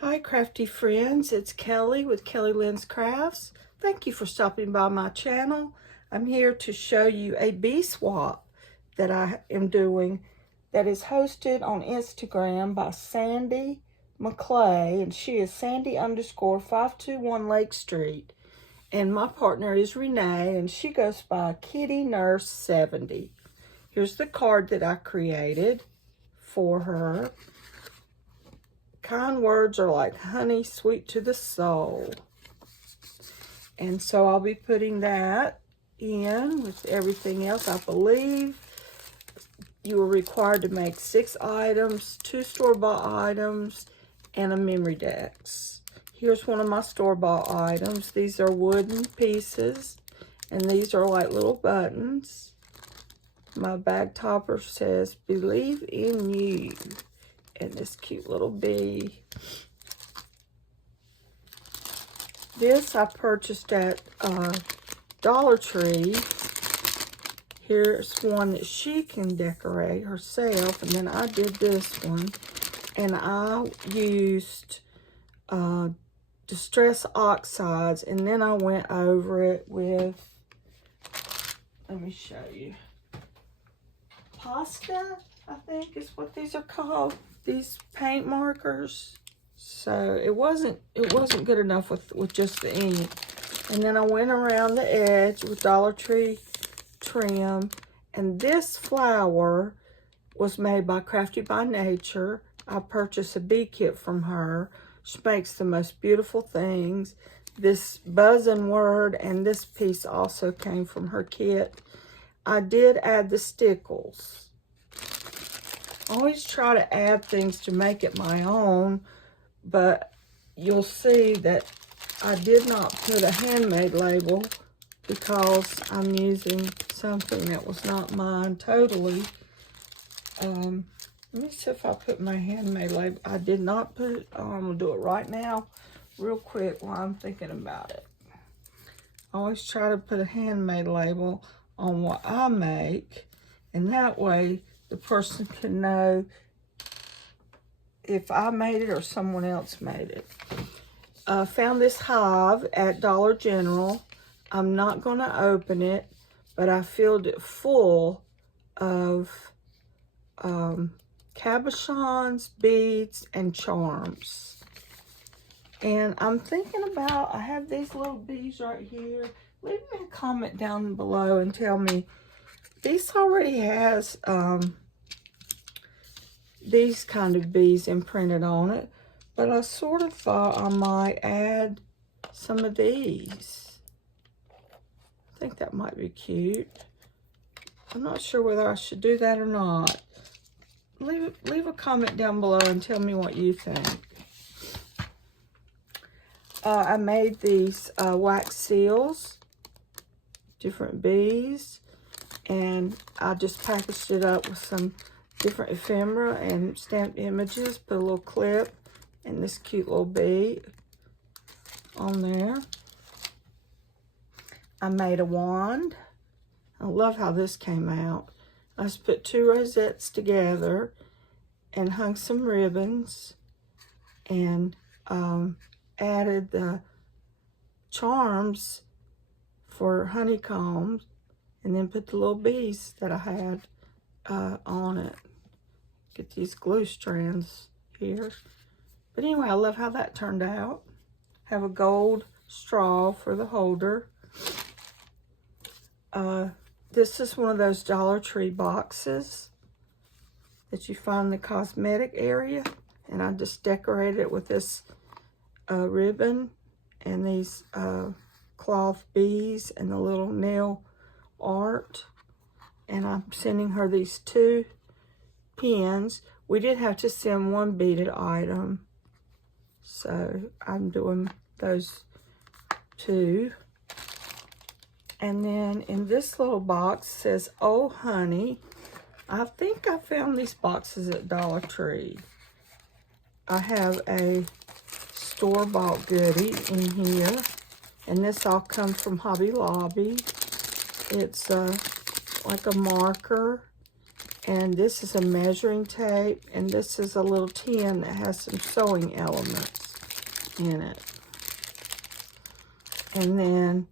Hi crafty friends, it's Kelly with Kelly Lynn's Crafts. Thank you for stopping by my channel. I'm here to show you a bee swap that I am doing that is hosted on Instagram by Sandy McClay, and she is Sandy_521 Lake Street. And my partner is Renee, and she goes by Kitty Nurse 70. Here's the card that I created for her. Kind words are like honey, sweet to the soul. And so I'll be putting that in with everything else. I believe you are required to make 6 items, 2 store-bought items, and a memory dex. Here's one of my store-bought items. These are wooden pieces, and these are like little buttons. My bag topper says, "Believe in you." And this cute little bee. This I purchased at Dollar Tree. Here's one that she can decorate herself, and then I did this one, and I used Distress Oxides, and then I went over it with, let me show you, Pasta, I think is what these are called. These paint markers. So it wasn't good enough with just the ink. And then I went around the edge with Dollar Tree trim. And this flower was made by Crafty by Nature. I purchased a bee kit from her. She makes the most beautiful things. This buzzing word and this piece also came from her kit. I did add the stickles. Always try to add things to make it my own, but you'll see that I did not put a handmade label because I'm using something that was not mine totally. Let me see if I put my handmade label. I did not put it. I'm gonna do it right now real quick while I'm thinking about it. I always try to put a handmade label on what I make, and that way the person can know if I made it or someone else made it. I found this hive at Dollar General. I'm not going to open it, but I filled it full of cabochons, beads, and charms. And I'm thinking about, I have these little bees right here. Leave me a comment down below and tell me, this already has these kind of bees imprinted on it, but I sort of thought I might add some of these. I think that might be cute. I'm not sure whether I should do that or not. Leave a comment down below and tell me what you think. I made these wax seals, different bees, and I just packaged it up with some different ephemera and stamped images. Put a little clip and this cute little bee on there. I made a wand. I love how this came out. I just put 2 rosettes together and hung some ribbons and added the charms for honeycombs, and then put the little bees that I had on it. Get these glue strands here. But anyway, I love how that turned out. Have a gold straw for the holder. This is one of those Dollar Tree boxes that you find in the cosmetic area. And I just decorated it with this ribbon and these cloth bees and the little nail art. And I'm sending her these 2 pins. We did have to send 1 beaded item, so I'm doing those 2. And then in this little box says, "Oh honey." I think I found these boxes at Dollar Tree. I have a store-bought goodie in here, and this all comes from Hobby Lobby. It's like a marker, and this is a measuring tape, and this is a little tin that has some sewing elements. in it. And then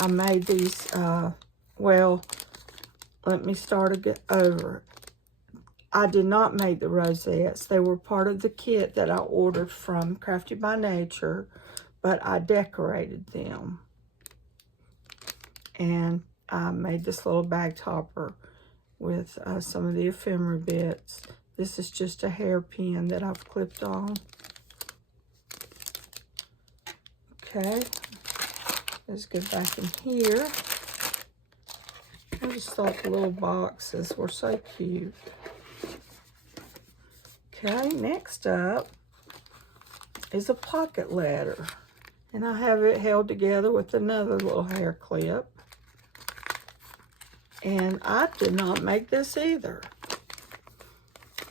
I made these, well, let me start over. I did not make the rosettes. They were part of the kit that I ordered from Crafty by Nature, but I decorated them. And I made this little bag topper with some of the ephemera bits. This is just a hairpin that I've clipped on. Okay, let's get back in here. I just thought the little boxes were so cute. Okay, next up is a pocket letter. And I have it held together with another little hair clip. And I did not make this either.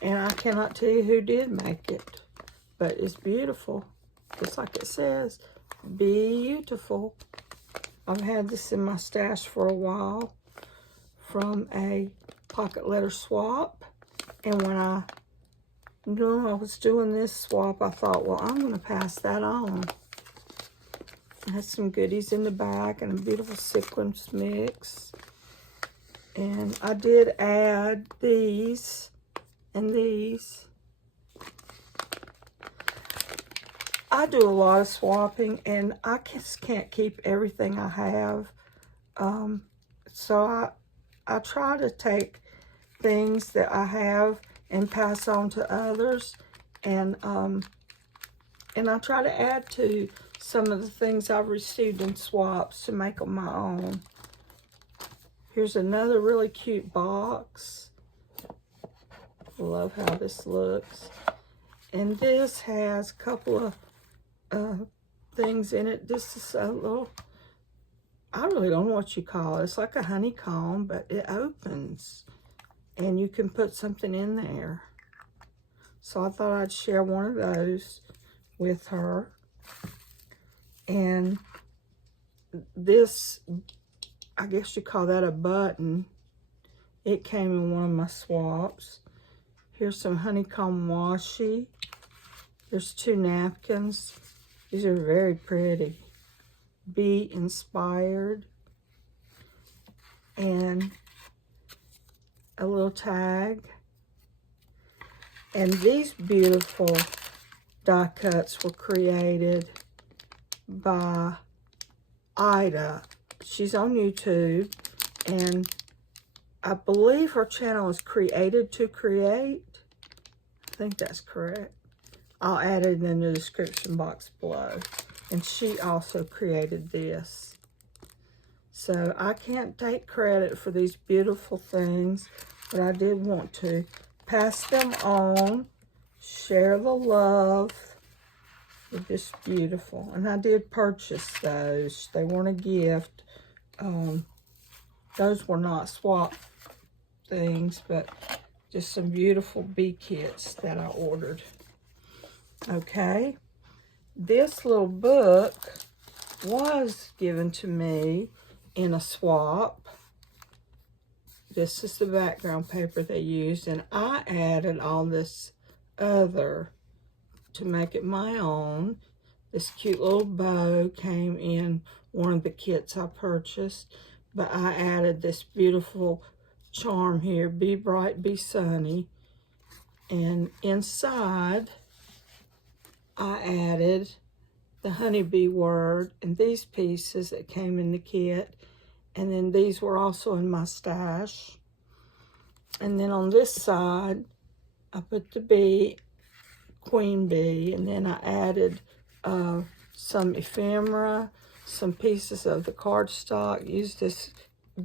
And I cannot tell you who did make it. But it's beautiful. Just like it says, beautiful. I've had this in my stash for a while from a pocket letter swap. And when I was doing this swap, I thought, well, I'm going to pass that on. It has some goodies in the back and a beautiful sequins mix. And I did add these and these. I do a lot of swapping, and I just can't keep everything I have. So I try to take things that I have and pass on to others. And I try to add to some of the things I've received in swaps to make them my own. Here's another really cute box. I love how this looks. And this has a couple of things in it. This is a little, I really don't know what you call it. It's like a honeycomb, but it opens. And you can put something in there. So I thought I'd share one of those with her. And this, I guess you call that a button. It came in one of my swaps. Here's some honeycomb washi. There's 2 napkins. These are very pretty. Bee inspired. And a little tag. And these beautiful die cuts were created by Ida. She's on YouTube, and I believe her channel is Created to Create. I think that's correct. I'll add it in the description box below. And she also created this. So I can't take credit for these beautiful things, but I did want to pass them on, share the love. They're just beautiful. And I did purchase those. They weren't a gift. Those were not swap things, but just some beautiful bee kits that I ordered. Okay. This little book was given to me in a swap. This is the background paper they used, and I added all this other to make it my own. This cute little bow came in one of the kits I purchased, but I added this beautiful charm here, Be Bright, Be Sunny. And inside, I added the honeybee word and these pieces that came in the kit. And then these were also in my stash. And then on this side, I put the bee, queen bee, and then I added some ephemera, some pieces of the cardstock, used this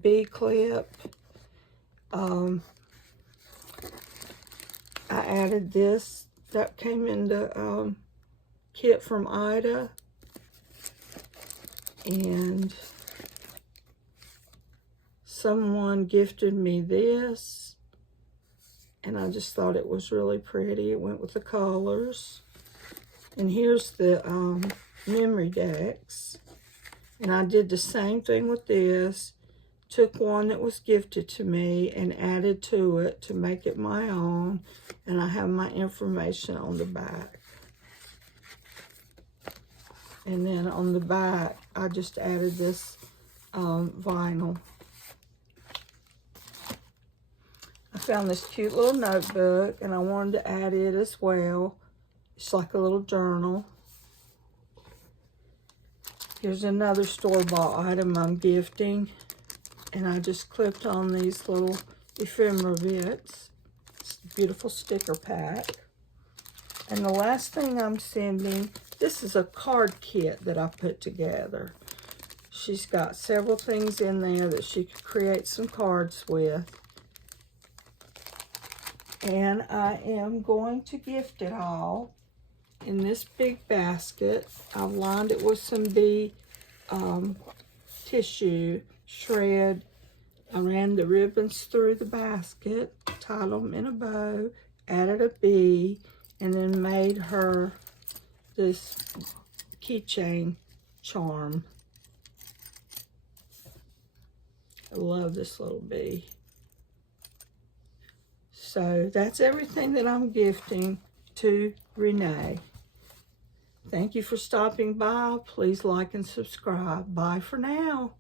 bee clip. I added this that came in the kit from Ida, and someone gifted me this, and I just thought it was really pretty. It went with the colors. And here's the memory decks, and I did the same thing with this. Took one that was gifted to me and added to it to make it my own, and I have my information on the back. And then on the back, I just added this vinyl. I found this cute little notebook, and I wanted to add it as well. It's like a little journal. Here's another store-bought item I'm gifting, and I just clipped on these little ephemera bits. It's a beautiful sticker pack. And the last thing I'm sending, this is a card kit that I put together. She's got several things in there that she could create some cards with. And I am going to gift it all in this big basket. I've lined it with some bee tissue shred. I ran the ribbons through the basket, tied them in a bow, added a bee, and then made her this keychain charm. I love this little bee. So that's everything that I'm gifting to Renee. Thank you for stopping by. Please like and subscribe. Bye for now.